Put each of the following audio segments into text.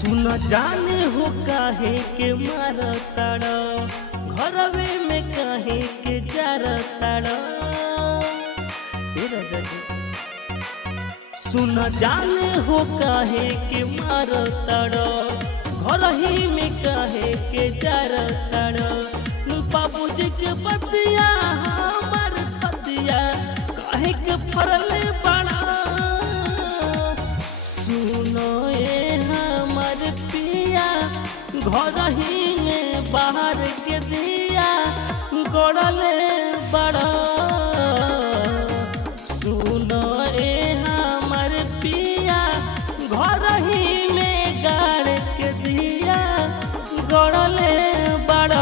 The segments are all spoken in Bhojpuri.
सुन जाने हो काहे के मार ताड़ा घरवे में काहे के जार ताड़ा। सुन जाने हो काहे के मार ताड़ा घर ही में काहे के जार ताड़ा। बाबूजी के बतिया हमार छतिया काहे के फरले बड़ा। सुनो ए हमार पिया घर ही में बाहर के दिया गड़ले बड़ा। सुनो ए हमार पिया घर ही में गाड़ के दिया गड़ले बड़ा।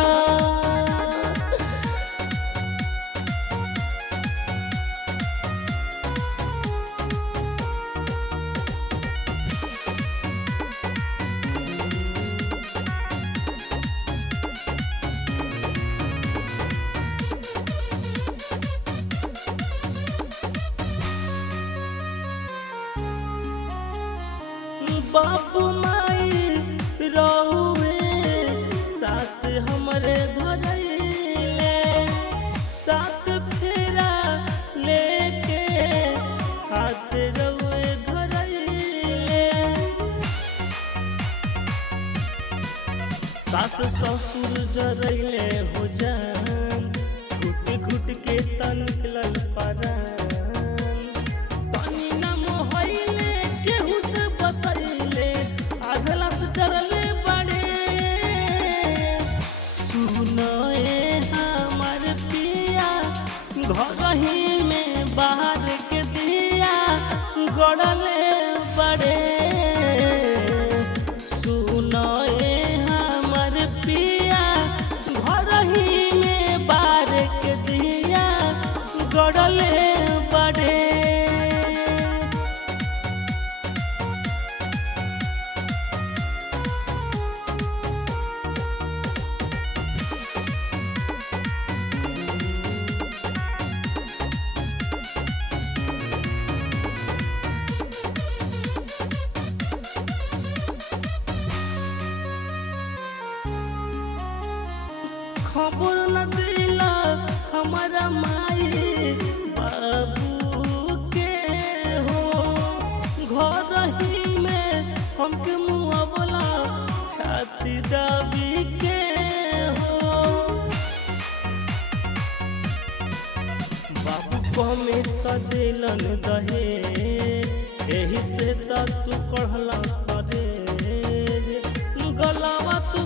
बापू माई रहुए साथ हमरे धरैले साथ फेरा लेके हाथ रहुए धरैले। सास ससुर जरैले हो जान घुट घुट के तन निकलल परान। घर ही में बाहर के दिया गड़ले बड़े। सुनो ए हमर पिया घर ही में बाहर के दिया गड़ले बड़े। खबर न दिला हमारा माई बाबू के हो। घर ही में हमके मुँह बोला छाती दाबी के हो। बाबू को में तो दिलन दहे यही से तू कढ़ला करे गलावा तू